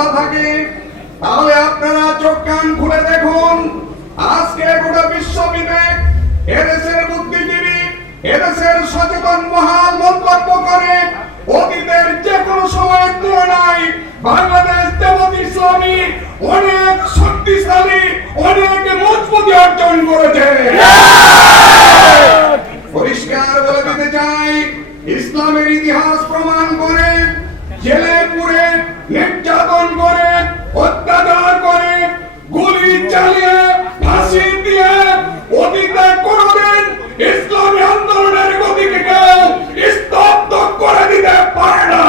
খোলা থাকে, তাহলে আপনারা চোখ কান খুলে দেখুন, আজকে গোটা বিশ্ব বিবেক, এদেশের বুদ্ধিজীবী, এদেশের সচেতন মহান মন্তব্য করে অতীতের যে কোনো সময়ের তুলনায় বাংলাদেশ জামাত ইসলামী অনেক শক্তিশালী, অনেক মজবুতি অর্জন করেছে। পরিষ্কার বলে দিতে চাই, ইসলামের ইতিহাস প্রমাণ করে জেলে পুরে, নির্যাতন করে, অত্যাচার করে, গুলি চালিয়ে, ফাঁসি দিয়ে অতীতে কোনদিন ইসলামী আন্দোলনের গতিকে কেউ স্তব্ধ করে দিতে পারে না।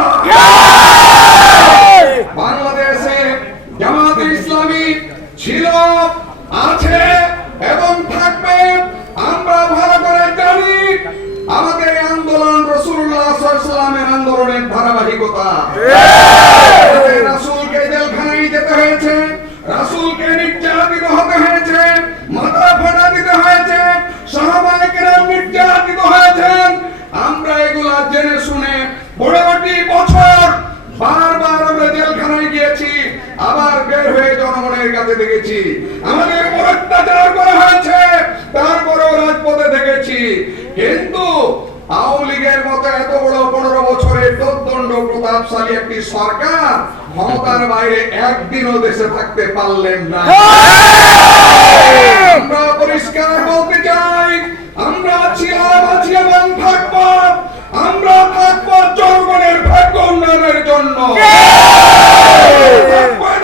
বাংলাদেশে জামাত ইসলামী ছিল, আছে এবং থাকবে। আমরা ভালো করে জানি আমাদের আন্দোলন রাসূলুল্লাহ সাল্লাল্লাহু আলাইহি ওয়াসাল্লামের আন্দোলনের ধারাবাহিকতা। রাসূলকে জেলখানায় যেতে হয়েছে, রাসূলকে নির্যাতিত হতে হয়েছে, মাথা ফাটা দিতে হয়েছে, সাহাবায়ে কেরাম নির্যাতিত হয়েছেন। আমরা এগুলা জেনে শুনে পরবর্তী বছর বারবার আমরা জেলখানায় গিয়েছি, আবার বের হয়ে জনগণের কাছে দেখেছি আমাদের উপর অত্যাচার করা হয়েছে, তারপরেও রাজপথে দেখেছি। কিন্তু আওয়ামী লীগের মতো এত বড় 15 বছরের দোর্দণ্ড প্রতাপশালী একটি সরকার ক্ষমতার বাইরে একদিনও দেশে থাকতে পারলেন না। আমরা পরিষ্কার বলতে চাই, আমরা ছিলাম, আছি এবং থাকবো। আমরা থাকবো জনগণের ভাগ্য উন্নয়নের জন্য,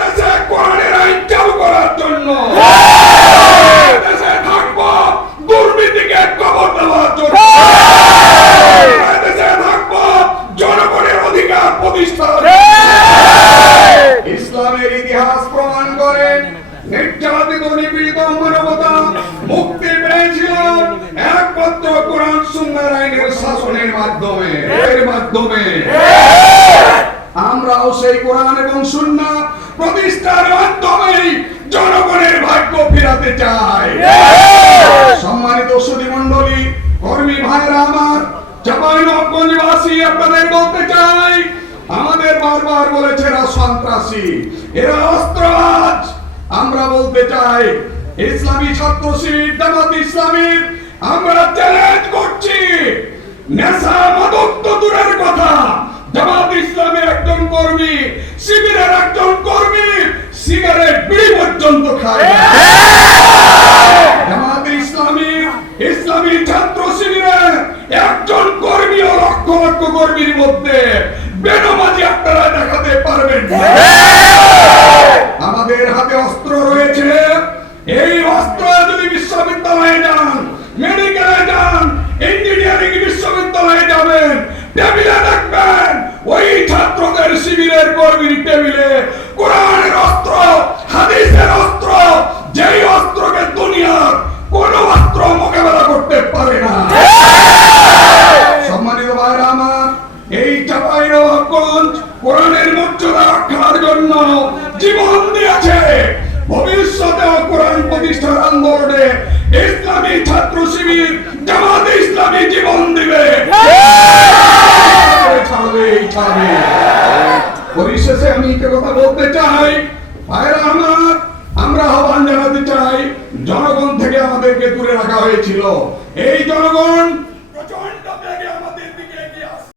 দেশে কোরআনের আইন চালু করার জন্য, দেশে থাকবো দুর্নীতিকে কবর দেওয়ার জন্য, দেশে থাকবো জনগণের অধিকার প্রতিষ্ঠার। ইসলামের ইতিহাস প্রমাণ করে নির্যাতিত নিপীড়িত মানবতা মুক্তি পেয়েছিল একমাত্র কোরআন সুন্নাহর আইনের শাসনের মাধ্যমে। এর মাধ্যমে আমরাও সেই কোরআন এবং সুন্নাহ প্রতিষ্ঠার মাধ্যমেই জনগণের ভাগ্য ফেরাতে চাই। সম্মানিত সুধী মণ্ডলী, কর্মী ভাইরা আমার, চাঁপাইনবাবগঞ্জবাসী, আপনাদের বলতে চাই, আমাদের বারবার বলেছে এরা সন্ত্রাসী, এরা অস্ত্রবাজ। আমরা বলতে চাই, ইসলামী ছাত্র শিবির জামাত ইসলামীর আমরা চ্যালেঞ্জ করছি, নেশা মাদক তো দূরের কথা, জামাত ইসলামের একজন কর্মী, শিবিরের একজন কর্মী সিগারেট বিড়ি পর্যন্ত খায় না। জামাত ইসলামী ছাত্র শিবিরের একজন কর্মী ও লক্ষ লক্ষ কর্মীর মধ্যে বেনামাজি আপনারা দেখাতে পারবেন না। আমাদের হাতে অস্ত্র রয়েছে, এই অস্ত্র যদি বিশ্ববিদ্যালয়ে যান, মেডিকেলে যান, ইঞ্জিনিয়ারিং বিশ্ববিদ্যালয়ে যাবেন, টেবিলে দেখবেন ওই ছাত্রদের শিবিরের কর্মীর টেবিলে কোরআনের অস্ত্র, হাদিসের অস্ত্র, যেই অস্ত্রকে দুনিয়ার কোন অস্ত্র মোকাবেলা করতে পারে না। সম্মানিত ভাইরা আমার, এই চাঁপাইনবাবগঞ্জ কোরআনের মর্যাদা রক্ষার জন্য জীবন দিয়েছে। ভবিষ্যতেও কোরআন প্রতিষ্ঠার আন্দোলনে ইসলামী ছাত্র শিবির জামাত ইসলামী জীবন দিবে। পরিশেষে আমি একটা কথা বলতে চাই, ভাইরা আমার, আমরা আহ্বান জানাতে চাই, জনগণ থেকে আমাদেরকে দূরে রাখা হয়েছিল। এই জনগণ